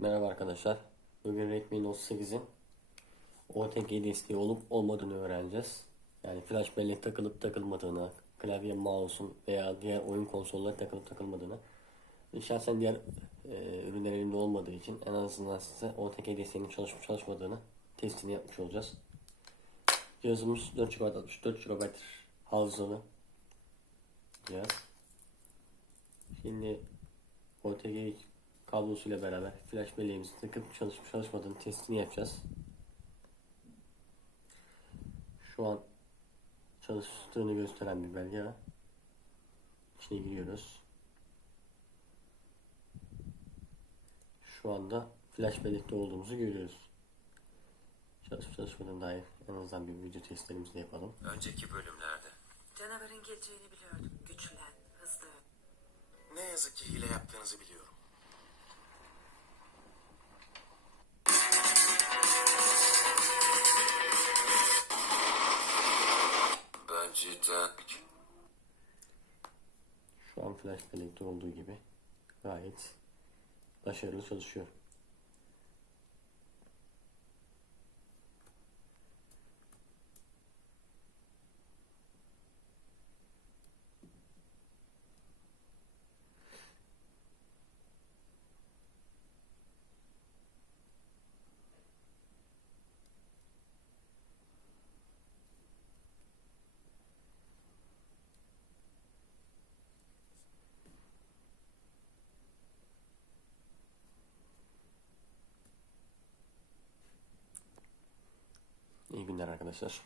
Merhaba arkadaşlar. Bugün Redmi Note 8'in OTG desteği olup olmadığını öğreneceğiz. Yani flash bellek takılıp takılmadığını, klavye mouse'un veya diğer oyun konsolları takılıp takılmadığını. Şahsen diğer e, ürünler elimde olmadığı için en azından size OTG desteğinin çalışıp çalışmadığını testini yapmış olacağız. Cihazımız 4 GB 64 GB hafızalı cihaz. Şimdi OTG kablosuyla beraber flash belleğimizi takıp çalışıp çalışmadığını testini yapacağız. Şu an çalıştığını gösteren bir belge var. İçine giriyoruz. Şu anda flash bellekte olduğumuzu görüyoruz. Çalışıp çalışmadığına dair en azından bir video testlerimizi de yapalım. Önceki bölümlerde. Canavarın geleceğini biliyordum. Güçlen, hızlı. Ne yazık ki hile yaptığınızı biliyorum. De Şu an flash bellekte olduğu gibi gayet başarılı çalışıyor. Günler arkadaşlar.